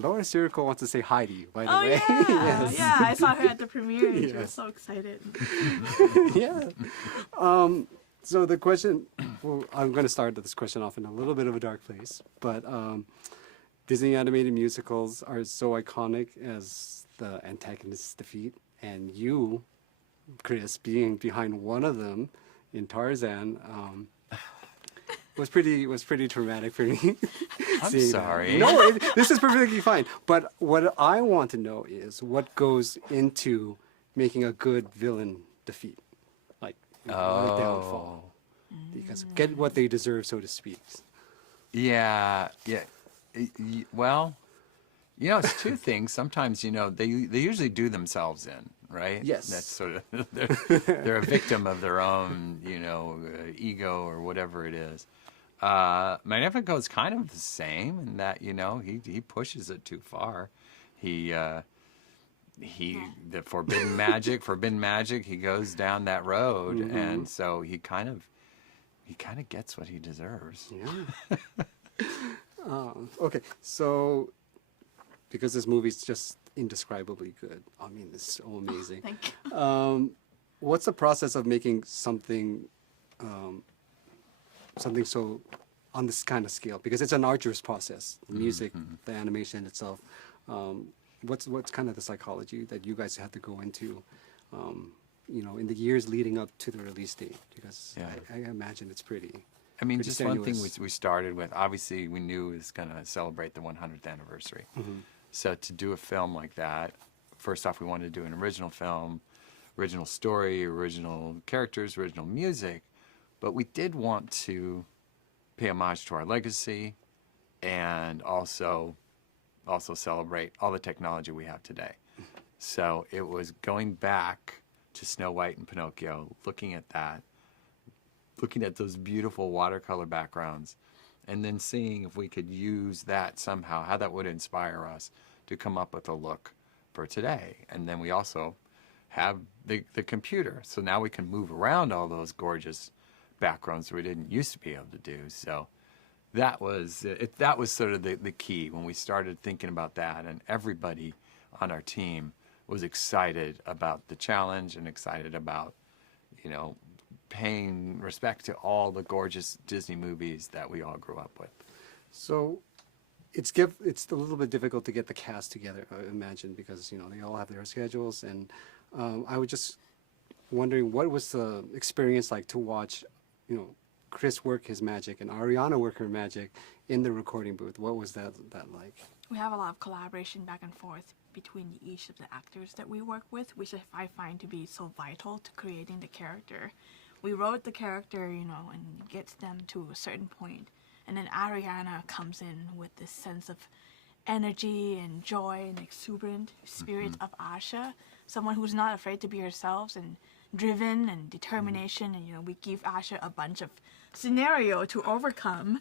Laura Sirico wants to say hi to you, by the Oh way. yeah, Yes. yeah. I saw her at the premiere, and she was Yes. so excited. Yeah. So the question, well, I'm going to start this question off in a little bit of a dark place, but Disney animated musicals are so iconic as the antagonist's defeat, and you, Chris, being behind one of them in Tarzan, was pretty traumatic for me. I'm seeing that. sorry. No, this is perfectly fine. But what I want to know is what goes into making a good villain defeat, like what a downfall, because get what they deserve, so to speak. Yeah. Well, it's two things. Sometimes, they usually do themselves in, right? Yes. That's sort of they're a victim of their own, ego or whatever it is. Magnifico is kind of the same in that, he pushes it too far. The forbidden magic, he goes down that road, and so he kind of gets what he deserves. Yeah. Okay, so because this movie's just indescribably good. I mean, it's so amazing. Thank you. What's the process of making something so on this kind of scale? Because it's an arduous process. The music, the animation itself. What's kind of the psychology that you guys had to go into, in the years leading up to the release date? Because I imagine it's pretty. I mean, pretty just one thing strenuous. we started with, obviously we knew it was going to celebrate the 100th anniversary. So to do a film like that, first off, we wanted to do an original film, original story, original characters, original music, but we did want to pay homage to our legacy and also celebrate all the technology we have today. So it was going back to Snow White and Pinocchio, looking at those beautiful watercolor backgrounds, and then seeing if we could use that somehow, how that would inspire us to come up with a look for today. And then we also have the computer, so now we can move around all those gorgeous backgrounds we didn't used to be able to do. So that was sort of the key when we started thinking about that, and everybody on our team was excited about the challenge and excited about, paying respect to all the gorgeous Disney movies that we all grew up with. So it's a little bit difficult to get the cast together, I imagine, because they all have their schedules, and I was just wondering what was the experience like to watch, Chris work his magic and Ariana work her magic in the recording booth. What was that like? We have a lot of collaboration back and forth between each of the actors that we work with, which I find to be so vital to creating the character. We wrote the character, and gets them to a certain point, and then Ariana comes in with this sense of energy and joy and exuberant spirit of Asha, someone who's not afraid to be herself and driven and determination, and we give Asha a bunch of scenario to overcome,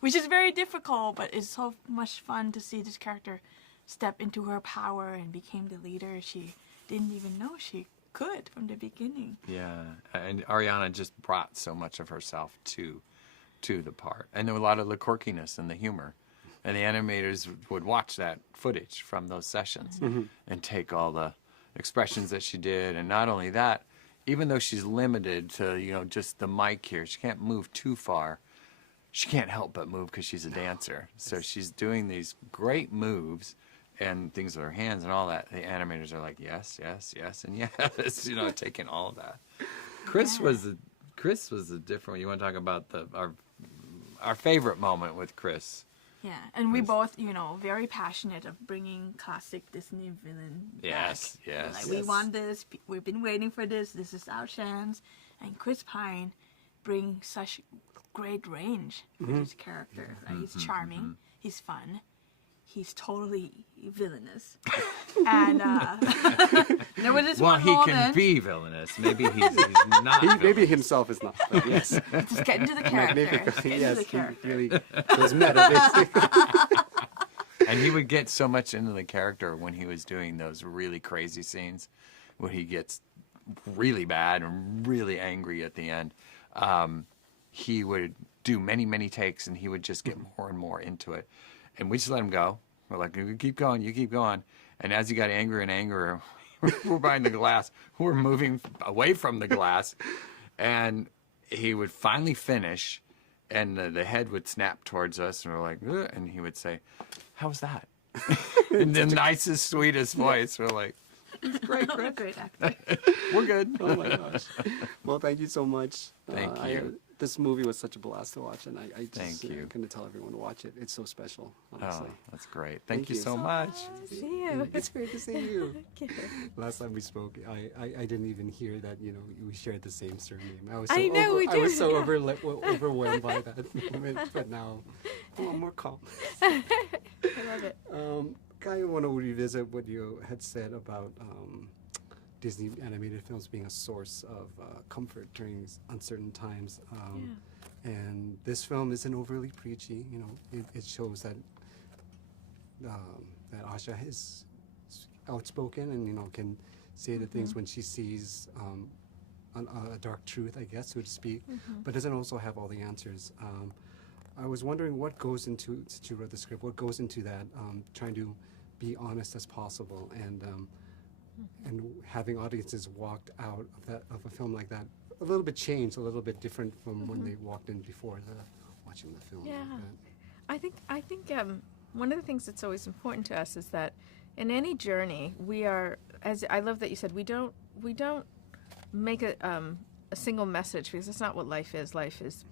which is very difficult, but it's so much fun to see this character step into her power and became the leader she didn't even know she could from the beginning. Yeah, and Ariana just brought so much of herself to the part, and there was a lot of the quirkiness and the humor, and the animators would watch that footage from those sessions and take all the expressions that she did. And not only that, even though she's limited to just the mic here, she can't move too far, she can't help but move because she's a dancer. So she's doing these great moves and things with her hands and all that. The animators are like, yes, yes, yes, and yes, taking all of that. Chris was a different. You want to talk about our favorite moment with Chris? Yeah, and we both, very passionate of bringing classic Disney villain Yes, back. yes. Like, we want this. We've been waiting for this. This is our chance. And Chris Pine brings such great range with his character. Like, he's charming. He's fun. He's totally villainous. And there was this one he moment. can be villainous. Maybe he's not. Maybe himself is not. But yes. Just get into the character. Get into Yes, the character. he really was meta, basically. And he would get so much into the character when he was doing those really crazy scenes where he gets really bad and really angry at the end. He would do many, many takes, and he would just get more and more into it. And we just let him go. We're like, you keep going, you keep going. And as he got angrier and angrier, we're behind the glass. We're moving away from the glass. And he would finally finish, and the head would snap towards us, and we're like, ugh, and he would say, "How was that?" In the nicest, sweetest voice. We're like, "Great, What a great, great actor. we're good." Oh my gosh. Well, thank you so much. Thank you. This movie was such a blast to watch, and I just Thank you. going to tell everyone to watch it. It's so special, Oh, honestly. that's great. Thank Thank you you. so much. See you. It's great to see you. Thank you. Last time we spoke, I didn't even hear that, we shared the same surname. I was I know, we I was do, so yeah. overwhelmed by that moment, but now I'm more calm. I love it. I want to revisit what you had said about Disney animated films being a source of comfort during uncertain times. And this film isn't overly preachy. It shows that that Asha is outspoken and can say the things when she sees a dark truth, I guess, so to speak, but doesn't also have all the answers. I was wondering what goes into, since you wrote the script, what goes into that, trying to be honest as possible, and having audiences walked out of a film like that a little bit changed, a little bit different from when they walked in before watching the film. Yeah. Like that. I think one of the things that's always important to us is that in any journey we are, as I love that you said, we don't make a single message, because that's not what life is. Life is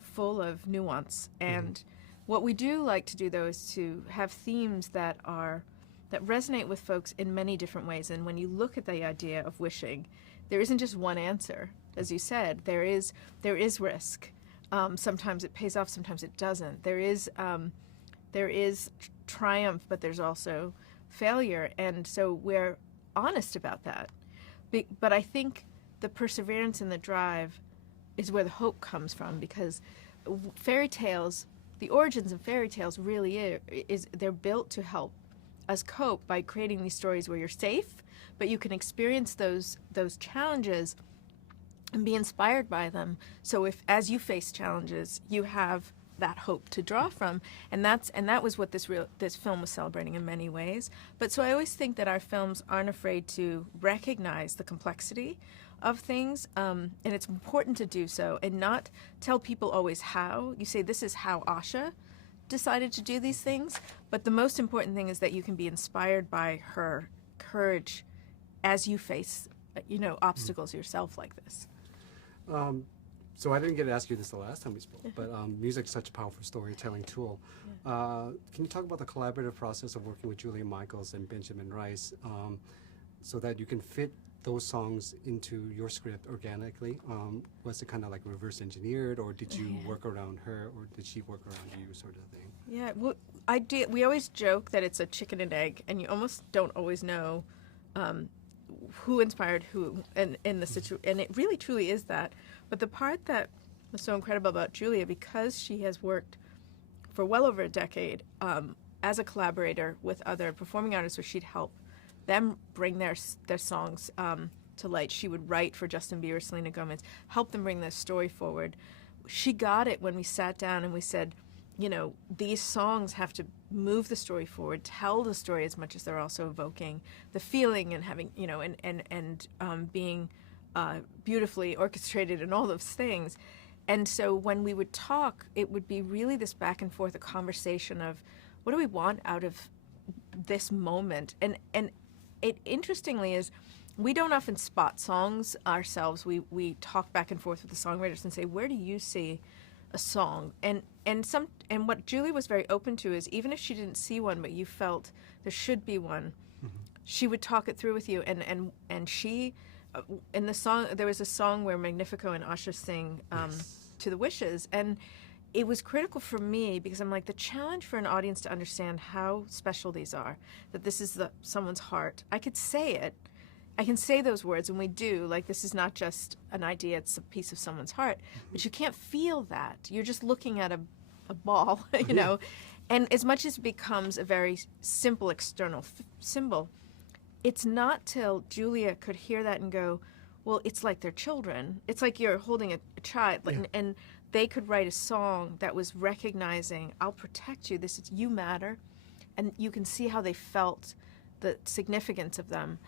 full of nuance, and what we do like to do though is to have themes that resonate with folks in many different ways. And when you look at the idea of wishing, there isn't just one answer. As you said, there is risk. Sometimes it pays off, sometimes it doesn't. There is triumph, but there's also failure, and so we're honest about that. But I think the perseverance and the drive is where the hope comes from, because fairy tales, the origins of fairy tales really they're built to help us cope by creating these stories where you're safe, but you can experience those challenges and be inspired by them. So if, as you face challenges, you have that hope to draw from, and that was what this film was celebrating in many ways. But so I always think that our films aren't afraid to recognize the complexity of things, and it's important to do so and not tell people always how. You say, this is how Asha decided to do these things, but the most important thing is that you can be inspired by her courage as you face obstacles yourself like this. So I didn't get to ask you this the last time we spoke, but music is such a powerful storytelling tool. Can you talk about the collaborative process of working with Julia Michaels and Benjamin Rice, so that you can fit those songs into your script organically? Was it kind of like reverse engineered, or did you work around her, or did she work around you, sort of thing? Yeah, well, we always joke that it's a chicken and egg, and you almost don't always know who inspired who in the situation, and it really truly is that. But the part that was so incredible about Julia, because she has worked for well over a decade as a collaborator with other performing artists, where she'd help them bring their songs to light. She would write for Justin Bieber, Selena Gomez, help them bring their story forward. She got it when we sat down and we said, these songs have to move the story forward, tell the story as much as they're also evoking the feeling and having, and being beautifully orchestrated and all those things. And so when we would talk, it would be really this back and forth, a conversation of what do we want out of this moment. And it interestingly is, we don't often spot songs ourselves. We talk back and forth with the songwriters and say, where do you see a song? And what Julie was very open to is, even if she didn't see one, but you felt there should be one, she would talk it through with you. And she, in the song, there was a song where Magnifico and Asha sing To the Wishes, and it was critical for me because I'm like, the challenge for an audience to understand how special these are, that this is someone's heart. I could say it. I can say those words, and we do. Like, this is not just an idea, it's a piece of someone's heart. But you can't feel that. You're just looking at a ball, know. And as much as it becomes a very simple external symbol, it's not till Julia could hear that and go, well, it's like they're children. It's like you're holding a child. And they could write a song that was recognizing, I'll protect you. You matter. and you can see how they felt the significance of them.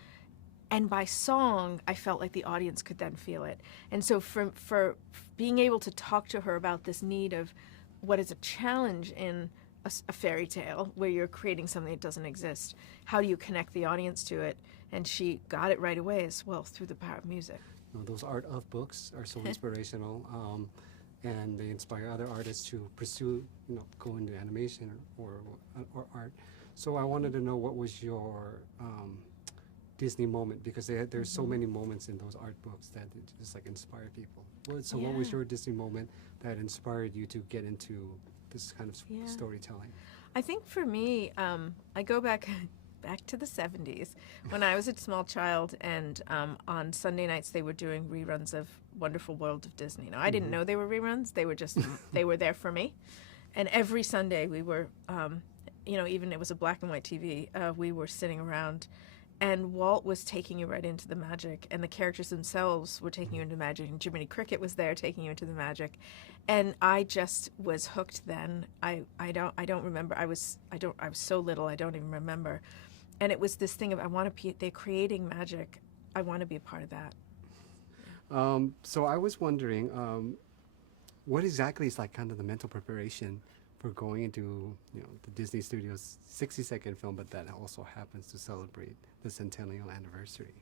And by song, I felt like the audience could then feel it. And so for being able to talk to her about this need of what is a challenge in a fairy tale where you're creating something that doesn't exist, how do you connect the audience to it? And she got it right away as well through the power of music. Those art of books are so inspirational, and they inspire other artists to pursue, go into animation or art. So I wanted to know, what was your Disney moment, because there's so many moments in those art books that just like inspire people. What was your Disney moment that inspired you to get into this kind of storytelling? I think for me, I go back to the 70s when I was a small child, and on Sunday nights they were doing reruns of Wonderful World of Disney. Now I didn't know they were reruns; they were just they were there for me. And every Sunday we were, even it was a black and white TV. We were sitting around. And Walt was taking you right into the magic, and the characters themselves were taking you into magic, and Jiminy Cricket was there taking you into the magic, and I just was hooked then. I don't remember. I was so little. I don't even remember. And it was this thing of they're creating magic. I want to be a part of that. So I was wondering, what exactly is like kind of the mental preparation for going into the Disney Studios 60-second film, but that also happens to celebrate the centennial anniversary,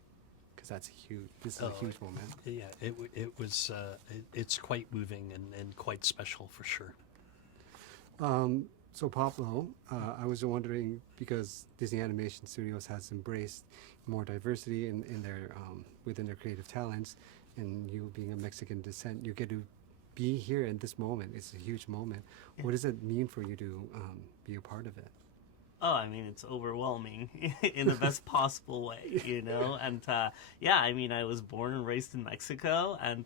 because that's huge. This is a huge moment. Yeah, it was. It's quite moving and quite special for sure. So Pablo, I was wondering, because Disney Animation Studios has embraced more diversity in their within their creative talents, and you being of Mexican descent, you get to be here in this moment. It's a huge moment. What does it mean for you to be a part of it? Oh, I mean, it's overwhelming in the best possible way, And I was born and raised in Mexico, and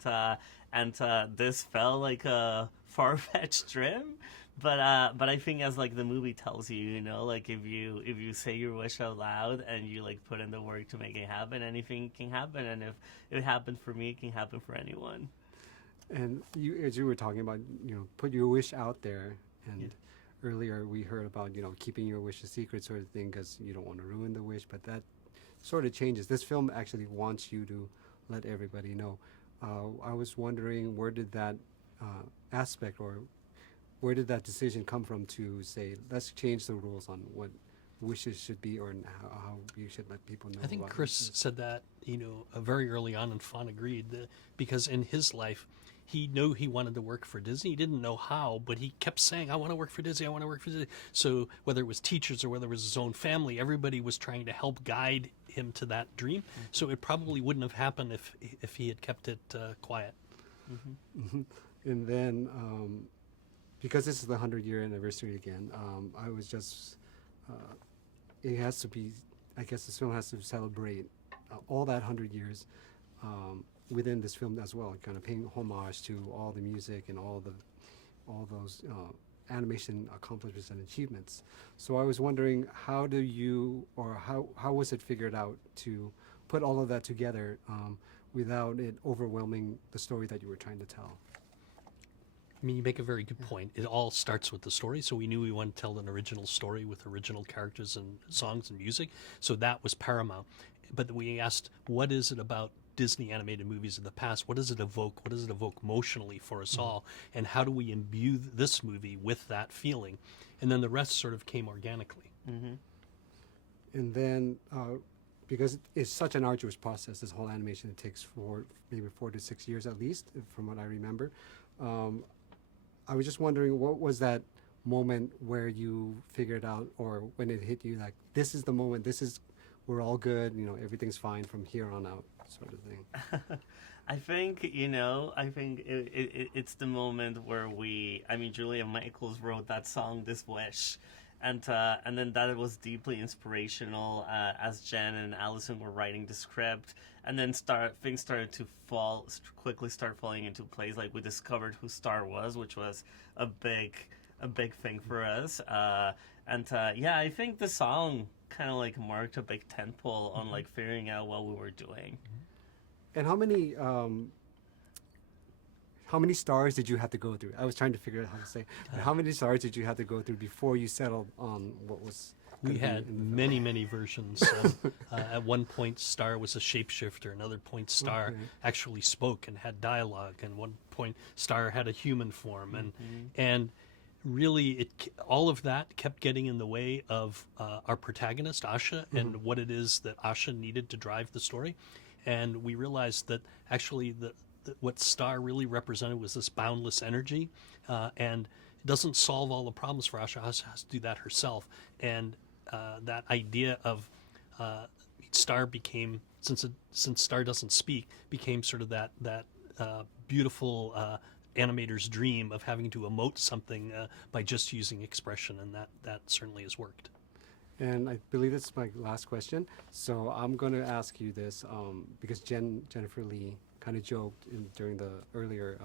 this felt like a far-fetched dream. But I think, as like the movie tells you, like if you say your wish out loud and you like put in the work to make it happen, anything can happen. And if it happened for me, it can happen for anyone. And as you were talking about, put your wish out there, and earlier we heard about, keeping your wish a secret sort of thing, because you don't want to ruin the wish, but that sort of changes. This film actually wants you to let everybody know. I was wondering, where did that aspect, or where did that decision come from to say, let's change the rules on what wishes should be, or how you should let people know? I think about Chris said that, very early on, and Fawn agreed, because in his life, he knew he wanted to work for Disney. He didn't know how, but he kept saying, I want to work for Disney, I want to work for Disney. So whether it was teachers or whether it was his own family, everybody was trying to help guide him to that dream. Mm-hmm. So it probably wouldn't have happened if he had kept it quiet. Mm-hmm. Mm-hmm. And then, because this is the 100-year anniversary again, I was just, it has to be, I guess this film has to celebrate all that 100 years within this film as well, kind of paying homage to all the music and all those animation accomplishments and achievements. So I was wondering, how was it figured out to put all of that together without it overwhelming the story that you were trying to tell? I mean, you make a very good point. It all starts with the story. So we knew we wanted to tell an original story with original characters and songs and music. So that was paramount. But we asked, what is it about Disney animated movies of the past? What does it evoke? What does it evoke emotionally for us all? And how do we imbue this movie with that feeling? And then the rest sort of came organically. Mm-hmm. And then, because it's such an arduous process, this whole animation, it takes maybe 4 to 6 years at least, from what I remember. I was just wondering, what was that moment where you figured out, or when it hit you, like, this is the moment, we're all good, everything's fine from here on out, sort of thing? I think, it's the moment where Julia Michaels wrote that song, This Wish. And then that was deeply inspirational as Jen and Allison were writing the script. And then things started to quickly start falling into place. Like, we discovered who Star was, which was a big thing for us. I think the song kind of like marked a big tentpole on like figuring out what we were doing. And how many stars did you have to go through? I was trying to figure out how to say. How many stars did you have to go through before you settled on what was We gonna be had in the film? many versions. At one point, Star was a shapeshifter. Another point, Star Okay. actually spoke and had dialogue. And one point, Star had a human form. And really, all of that kept getting in the way of our protagonist, Asha, and what it is that Asha needed to drive the story. And we realized that actually what Star really represented was this boundless energy, and it doesn't solve all the problems for Asha. Asha has to do that herself. And that idea of Star became, since Star doesn't speak, became sort of that beautiful animator's dream of having to emote something by just using expression, and that certainly has worked. And I believe this is my last question. So I'm going to ask you this because Jennifer Lee kind of joked during the earlier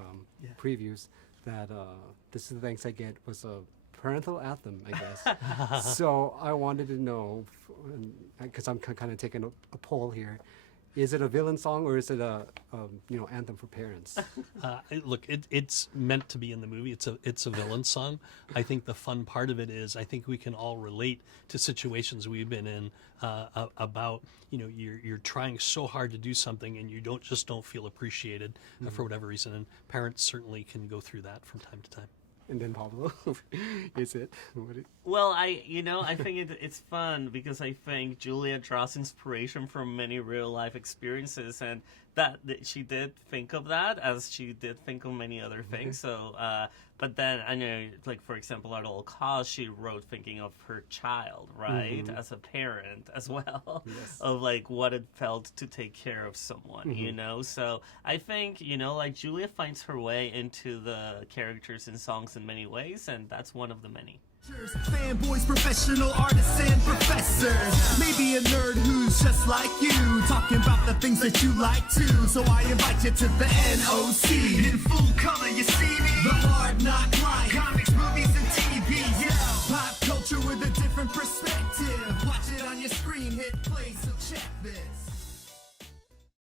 previews that This Is the Thanks I Get was a parental anthem, I guess. So I wanted to know, because I'm kind of taking a poll here, is it a villain song or is it a anthem for parents? Look, it's meant to be in the movie. It's a villain song. I think the fun part of it is I think we can all relate to situations we've been in about you're trying so hard to do something and you don't feel appreciated for whatever reason, and parents certainly can go through that from time to time. And then Pablo, is it? Well, I think it's fun because I think Julia draws inspiration from many real life experiences, and that she did think of that as she did think of many other things. So, but then I know, like for example, at All Costs, she wrote thinking of her child, right, as a parent as well, of like what it felt to take care of someone, So I think like Julia finds her way into the characters and songs in many ways, and that's one of the many. Fanboys, professional artists, and professors. Maybe a nerd who's just like you, talking about the things that you like too. So I invite you to the NOC. In full color, you see me. The Hard Knock Life.